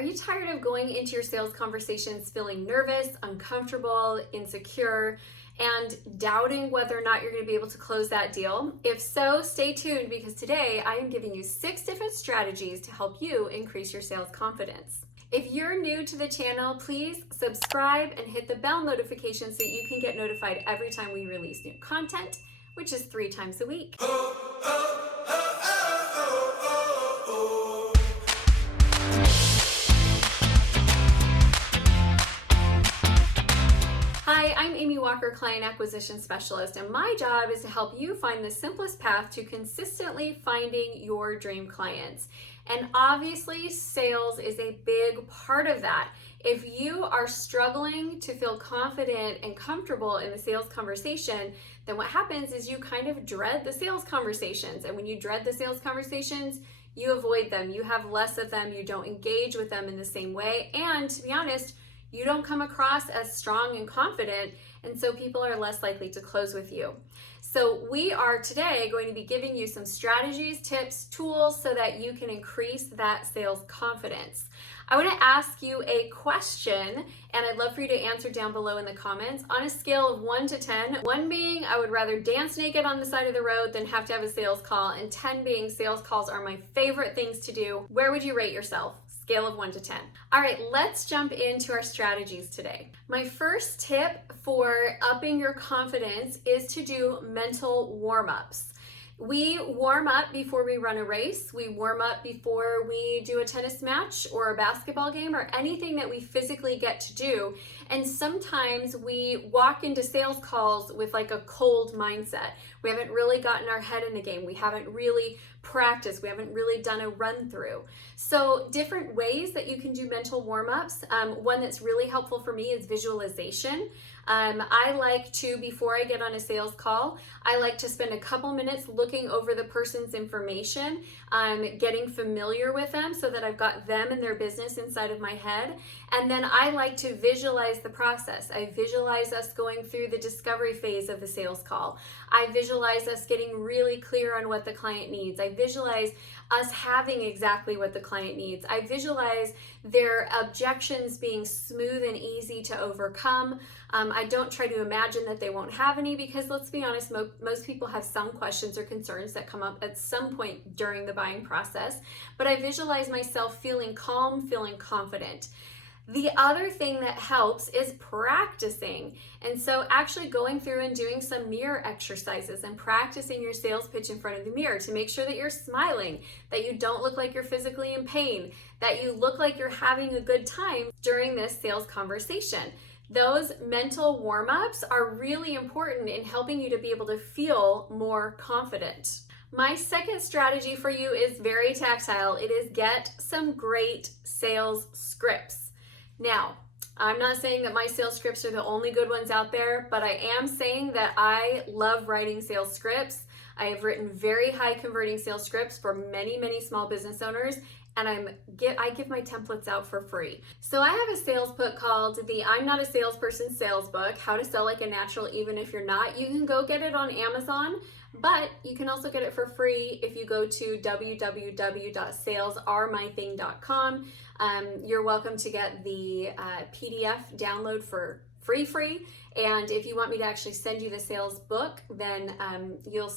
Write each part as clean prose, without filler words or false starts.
Are you tired of going into your sales conversations feeling nervous, uncomfortable, insecure, and doubting whether or not you're going to be able to close that deal? If so, stay tuned because today I am giving you 6 different strategies to help you increase your sales confidence. If you're new to the channel, please subscribe and hit the bell notification so you can get notified every time we release new content, which is 3 times a week. Hi, I'm Amy Walker, Client Acquisition Specialist, and my job is to help you find the simplest path to consistently finding your dream clients. And obviously, sales is a big part of that. If you are struggling to feel confident and comfortable in the sales conversation, then what happens is you kind of dread the sales conversations. And when you dread the sales conversations, you avoid them, you have less of them, you don't engage with them in the same way. And to be honest, you don't come across as strong and confident, and so people are less likely to close with you. So we are today going to be giving you some strategies, tips, tools so that you can increase that sales confidence. I want to ask you a question, and I'd love for you to answer down below in the comments on a scale of 1 to 10. 1 being I would rather dance naked on the side of the road than have to have a sales call, and 10 being sales calls are my favorite things to do. Where would you rate yourself? Scale of 1 to 10. All right, let's jump into our strategies today. My first tip for upping your confidence is to do mental warm-ups. We warm up before we run a race. We warm up before we do a tennis match or a basketball game or anything that we physically get to do. And sometimes we walk into sales calls with like a cold mindset. We haven't really gotten our head in the game. We haven't really practiced. We haven't really done a run through. So different ways that you can do mental warm-ups. One that's really helpful for me is visualization. I like to, before I get on a sales call, I like to spend a couple minutes looking over the person's information, getting familiar with them so that I've got them and their business inside of my head. And then I like to visualize the process. I visualize us going through the discovery phase of the sales call. I visualize us getting really clear on what the client needs. I visualize us having exactly what the client needs. I visualize their objections being smooth and easy to overcome. I don't try to imagine that they won't have any because let's be honest, most people have some questions or concerns that come up at some point during the buying process, but I visualize myself feeling calm, feeling confident. The other thing that helps is practicing. And so actually going through and doing some mirror exercises and practicing your sales pitch in front of the mirror to make sure that you're smiling, that you don't look like you're physically in pain, that you look like you're having a good time during this sales conversation. Those mental warm-ups are really important in helping you to be able to feel more confident. My second strategy for you is very tactile. It is get some great sales scripts. Now, I'm not saying that my sales scripts are the only good ones out there, but I am saying that I love writing sales scripts. I have written very high converting sales scripts for many, many small business owners, and I give my templates out for free. So I have a sales book called the I'm Not a Salesperson Sales Book, How to Sell Like a Natural Even If You're Not. You can go get it on Amazon, but you can also get it for free if you go to www.salesaremything.com. You're welcome to get the PDF download for free. And if you want me to actually send you the sales book, then you'll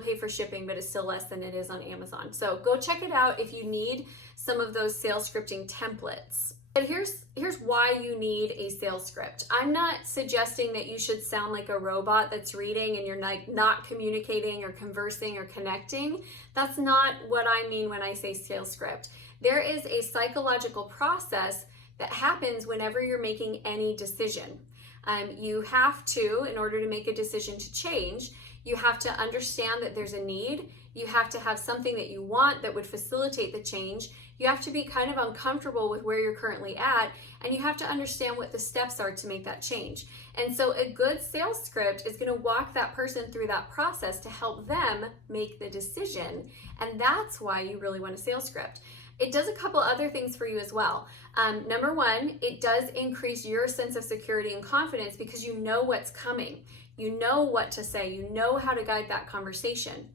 pay for shipping, but it's still less than it is on Amazon. So go check it out if you need some of those sales scripting templates. But here's why you need a sales script. I'm not suggesting that you should sound like a robot that's reading and you're not communicating or conversing or connecting. That's not what I mean when I say sales script. There is a psychological process that happens whenever you're making any decision. You have to, in order to make a decision to change, you have to understand that there's a need. You have to have something that you want that would facilitate the change. You have to be kind of uncomfortable with where you're currently at, and you have to understand what the steps are to make that change. And so a good sales script is going to walk that person through that process to help them make the decision. And that's why you really want a sales script. It does a couple other things for you as well. Number one, it does increase your sense of security and confidence because you know what's coming. You know what to say. You know how to guide that conversation.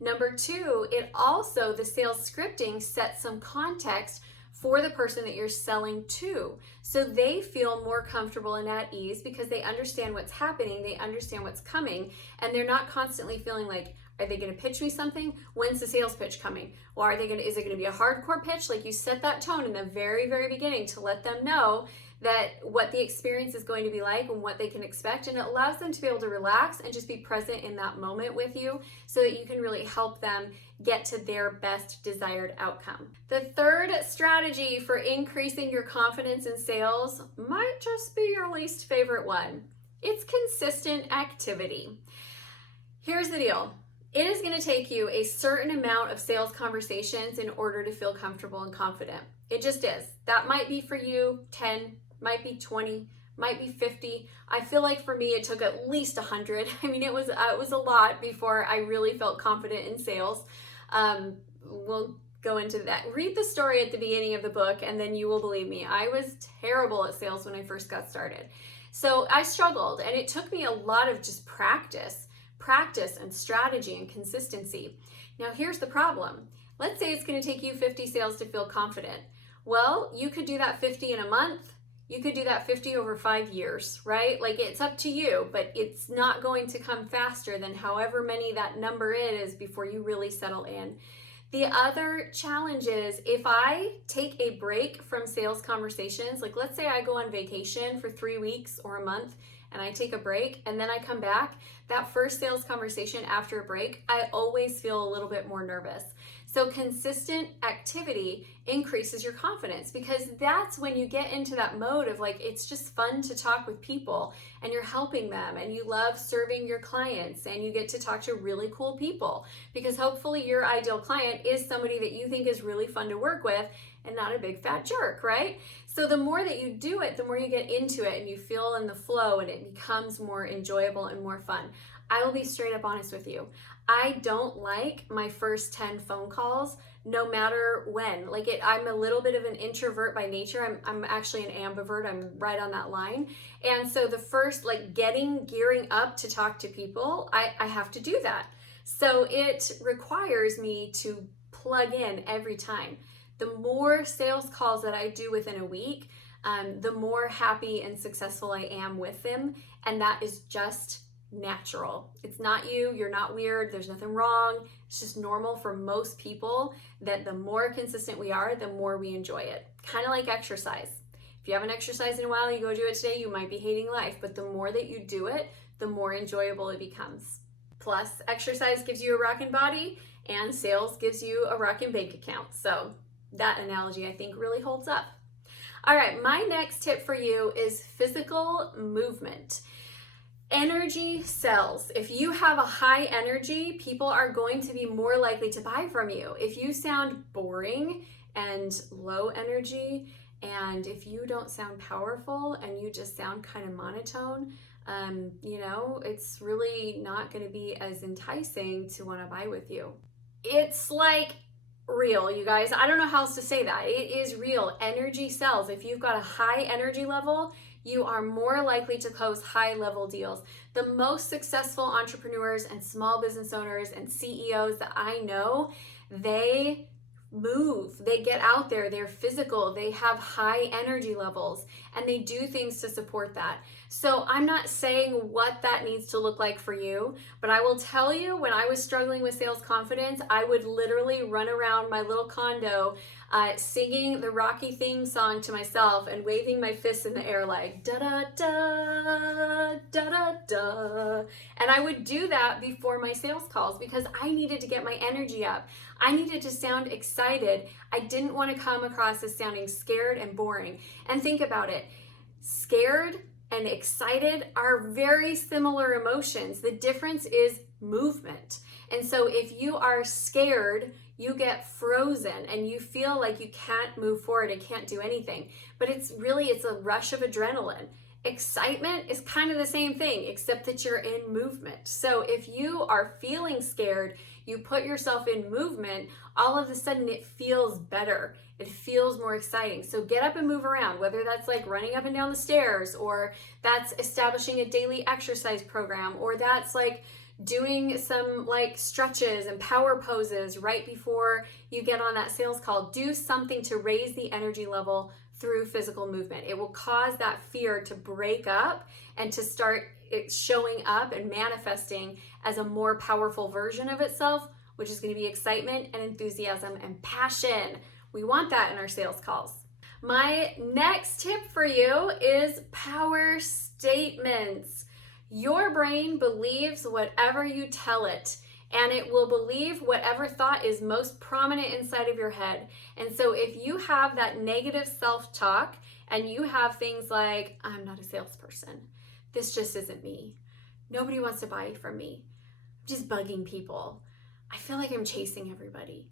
Number two, it also, the sales scripting sets some context for the person that you're selling to. So they feel more comfortable and at ease because they understand what's happening, they understand what's coming, and they're not constantly feeling like, are they going to pitch me something? When's the sales pitch coming? Or is it going to be a hardcore pitch? Like, you set that tone in the very, very beginning to let them know that what the experience is going to be like and what they can expect, and it allows them to be able to relax and just be present in that moment with you so that you can really help them get to their best desired outcome. The third strategy for increasing your confidence in sales might just be your least favorite one. It's consistent activity. Here's the deal. It is going to take you a certain amount of sales conversations in order to feel comfortable and confident. It just is. That might be for you 10, might be 20, might be 50. I feel like for me it took at least 100. I mean, it was a lot before I really felt confident in sales. We'll go into that. Read the story at the beginning of the book and then you will believe me. I was terrible at sales when I first got started. So I struggled, and it took me a lot of just practice and strategy and consistency. Now here's the problem. Let's say it's going to take you 50 sales to feel confident. Well, you could do that 50 in a month. You could do that 50 over 5 years, right? Like, it's up to you, but it's not going to come faster than however many that number is before you really settle in. The other challenge is, if I take a break from sales conversations, like let's say I go on vacation for 3 weeks or a month and I take a break and then I come back, that first sales conversation after a break, I always feel a little bit more nervous. So consistent activity increases your confidence, because that's when you get into that mode of like, it's just fun to talk with people and you're helping them and you love serving your clients and you get to talk to really cool people, because hopefully your ideal client is somebody that you think is really fun to work with and not a big fat jerk, right? So the more that you do it, the more you get into it and you feel in the flow and it becomes more enjoyable and more fun. I will be straight up honest with you. I don't like my first 10 phone calls, no matter when. I'm a little bit of an introvert by nature. I'm actually an ambivert. I'm right on that line. And so the first, gearing up to talk to people, I have to do that. So it requires me to plug in every time. The more sales calls that I do within a week, the more happy and successful I am with them. And that is just natural. It's not you, you're not weird, there's nothing wrong. It's just normal for most people that the more consistent we are, the more we enjoy it. Kind of like exercise. If you haven't exercised in a while, you go do it today, you might be hating life, but the more that you do it, the more enjoyable it becomes. Plus, exercise gives you a rockin' body and sales gives you a rockin' bank account. So that analogy, I think, really holds up. All right, my next tip for you is physical movement. Energy sells. If you have a high energy, people are going to be more likely to buy from you. If you sound boring and low energy, and if you don't sound powerful and you just sound kind of monotone, it's really not going to be as enticing to want to buy with you. It's like real, you guys. I don't know how else to say that. It is real. Energy sells. If you've got a high energy level, you are more likely to close high-level deals. The most successful entrepreneurs and small business owners and CEOs that I know, they move, they get out there, they're physical, they have high energy levels, and they do things to support that. So I'm not saying what that needs to look like for you, but I will tell you, when I was struggling with sales confidence, I would literally run around my little condo singing the Rocky theme song to myself and waving my fists in the air like da da da da da da. And I would do that before my sales calls because I needed to get my energy up. I needed to sound excited. I didn't want to come across as sounding scared and boring. And think about it. Scared and excited are very similar emotions. The difference is movement. And so if you are scared, you get frozen and you feel like you can't move forward and can't do anything. But it's a rush of adrenaline. Excitement is kind of the same thing, except that you're in movement. So if you are feeling scared, you put yourself in movement, all of a sudden it feels better. It feels more exciting. So get up and move around, whether that's like running up and down the stairs, or that's establishing a daily exercise program, or that's like doing some like stretches and power poses right before you get on that sales call. Do something to raise the energy level through physical movement. It will cause that fear to break up and to start showing up and manifesting as a more powerful version of itself, which is going to be excitement and enthusiasm and passion. We want that in our sales calls. My next tip for you is power statements. Your brain believes whatever you tell it, and it will believe whatever thought is most prominent inside of your head. And so if you have that negative self-talk and you have things like, I'm not a salesperson, this just isn't me, nobody wants to buy from me, I'm just bugging people, I feel like I'm chasing everybody,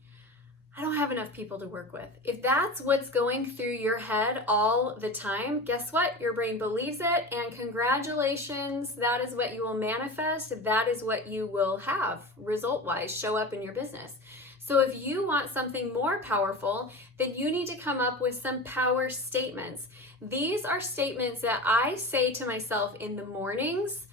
I don't have enough people to work with. If that's what's going through your head all the time, guess what? Your brain believes it, and congratulations, that is what you will manifest. That is what you will have result-wise show up in your business. So if you want something more powerful, then you need to come up with some power statements. These are statements that I say to myself in the mornings.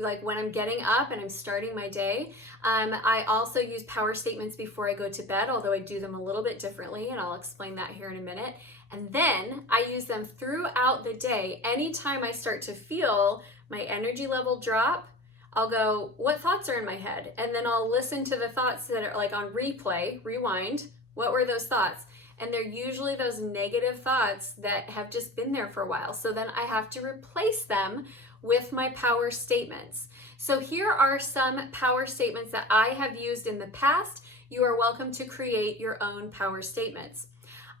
Like when I'm getting up and I'm starting my day. I also use power statements before I go to bed, although I do them a little bit differently, and I'll explain that here in a minute. And then I use them throughout the day. Anytime I start to feel my energy level drop, I'll go, what thoughts are in my head? And then I'll listen to the thoughts that are like on replay, rewind. What were those thoughts? And they're usually those negative thoughts that have just been there for a while. So then I have to replace them with my power statements. So here are some power statements that I have used in the past. You are welcome to create your own power statements.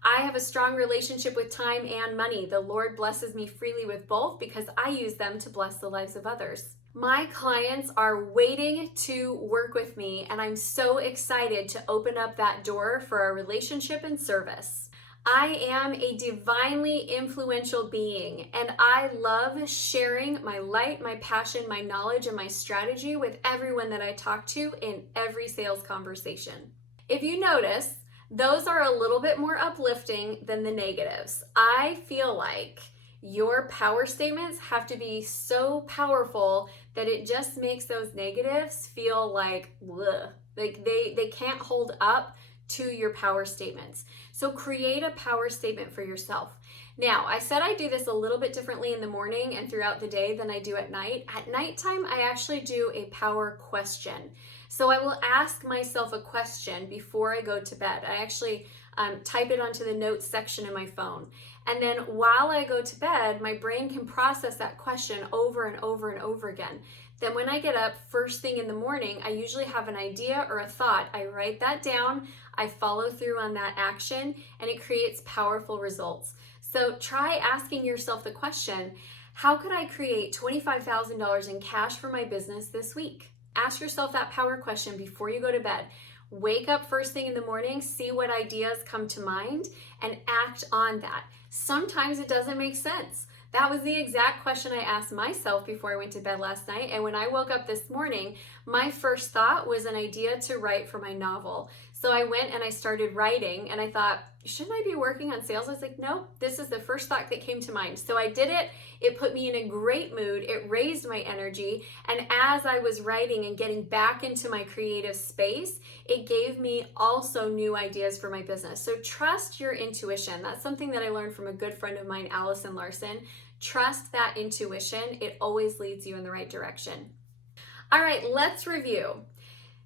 I have a strong relationship with time and money. The Lord blesses me freely with both because I use them to bless the lives of others. My clients are waiting to work with me, and I'm so excited to open up that door for our relationship and service. I am a divinely influential being, and I love sharing my light, my passion, my knowledge, and my strategy with everyone that I talk to in every sales conversation. If you notice, those are a little bit more uplifting than the negatives. I feel like your power statements have to be so powerful that it just makes those negatives feel like, ugh, like they can't hold up to your power statements. So create a power statement for yourself. Now, I said I do this a little bit differently in the morning and throughout the day than I do at night. At nighttime, I actually do a power question. So I will ask myself a question before I go to bed. I actually type it onto the notes section in my phone. And then while I go to bed, my brain can process that question over and over and over again. Then when I get up first thing in the morning, I usually have an idea or a thought. I write that down, I follow through on that action, and it creates powerful results. So try asking yourself the question, how could I create $25,000 in cash for my business this week? Ask yourself that power question before you go to bed. Wake up first thing in the morning, see what ideas come to mind, and act on that. Sometimes it doesn't make sense. That was the exact question I asked myself before I went to bed last night. And when I woke up this morning, my first thought was an idea to write for my novel. So I went and I started writing, and I thought, shouldn't I be working on sales? I was like, no, this is the first thought that came to mind. So I did it. It put me in a great mood. It raised my energy. And as I was writing and getting back into my creative space, it gave me also new ideas for my business. So trust your intuition. That's something that I learned from a good friend of mine, Allison Larson. Trust that intuition. It always leads you in the right direction. All right, let's review.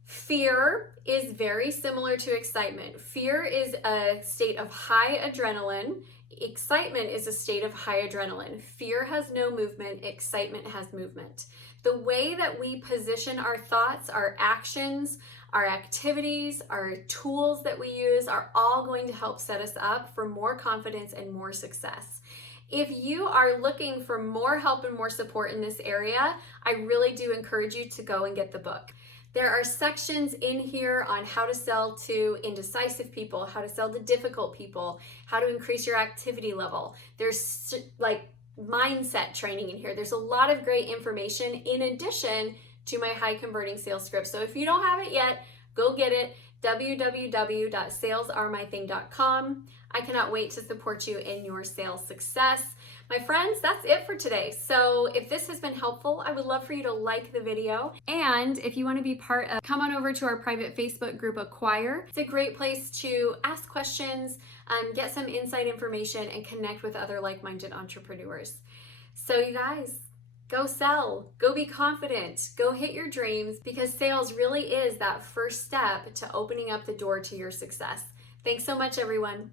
Fear is very similar to excitement. Fear is a state of high adrenaline. Excitement is a state of high adrenaline. Fear has no movement. Excitement has movement. The way that we position our thoughts, our actions, our activities, our tools that we use are all going to help set us up for more confidence and more success. If you are looking for more help and more support in this area, I really do encourage you to go and get the book. There are sections in here on how to sell to indecisive people, how to sell to difficult people, how to increase your activity level. There's like mindset training in here. There's a lot of great information in addition to my high converting sales script. So if you don't have it yet, go get it. www.salesaremything.com. I cannot wait to support you in your sales success. My friends, that's it for today. So if this has been helpful, I would love for you to like the video. And if you want to be part of, come on over to our private Facebook group, Acquire. It's a great place to ask questions, get some inside information, and connect with other like-minded entrepreneurs. So you guys, go sell, go be confident, go hit your dreams, because sales really is that first step to opening up the door to your success. Thanks so much, everyone.